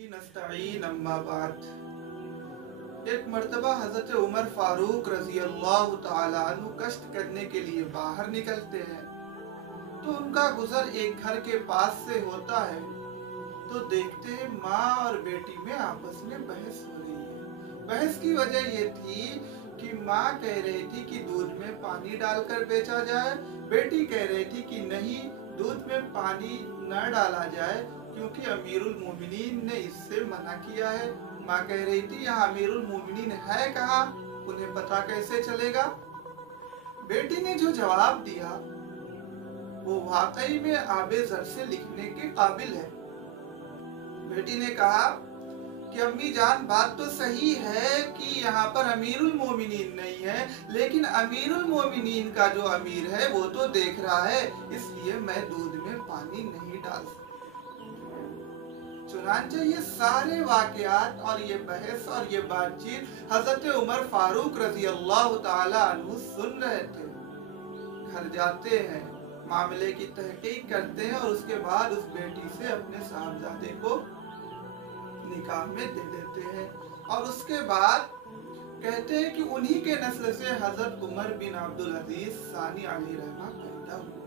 बिही नस्तईन अम्मा बाद। एक मर्तबा हजरत उमर फारूक रजी अल्लाह तआला अन्हु कष्ट करने के लिए बाहर निकलते हैं, तो उनका गुजर एक घर के पास से होता है, तो देखते हैं माँ और बेटी में आपस में बहस हो रही है। बहस की वजह ये थी कि माँ कह रही थी कि दूध में पानी डालकर बेचा जाए, बेटी कह रही थी कि नहीं, दूध में पानी न डाला जाए क्योंकि अमीरुल मोमिनीन ने इससे मना किया है। माँ कह रही थी यहाँ अमीरुल मोमिनीन है कहाँ, उन्हें पता कैसे चलेगा। बेटी ने जो जवाब दिया वो वाकई में आबे ज़र से लिखने के काबिल है। बेटी ने कहा कि अम्मी जान, बात तो सही है कि यहाँ पर अमीरुल मोमिनीन नहीं है, लेकिन अमीरुल मोमिनीन का जो अमीर है वो तो देख रहा है, इसलिए मैं दूध में पानी नहीं डाल सकती। चुनांचे ये सारे वाकयात और ये बहस और ये बातचीत हजरत उमर फारूक रजी अल्लाह तआला अन्हु सुन रहे थे। घर जाते हैं, मामले की तहकीक करते हैं और उसके बाद उस बेटी से अपने साहबजादे को निकाह में दे देते हैं और उसके बाद कहते हैं कि उन्हीं के नस्ल से हजरत उमर बिन अब्दुल अजीज सानी अलैहिर्रहमा पैदा हुए।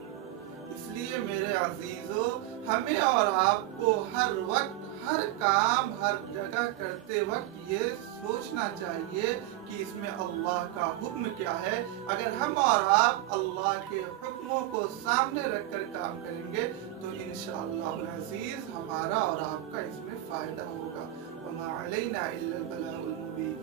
इसलिए मेरे अजीजों, हमें और आपको हर वक्त हर काम हर जगह करते वक्त ये सोचना चाहिए कि इसमें अल्लाह का हुक्म क्या है। अगर हम और आप अल्लाह के हुक्मों को सामने रखकर काम करेंगे तो इंशाअल्लाह अजीज हमारा और आपका इसमें फायदा होगा। वमा अलैना इल्लल बलागुल मुबीन।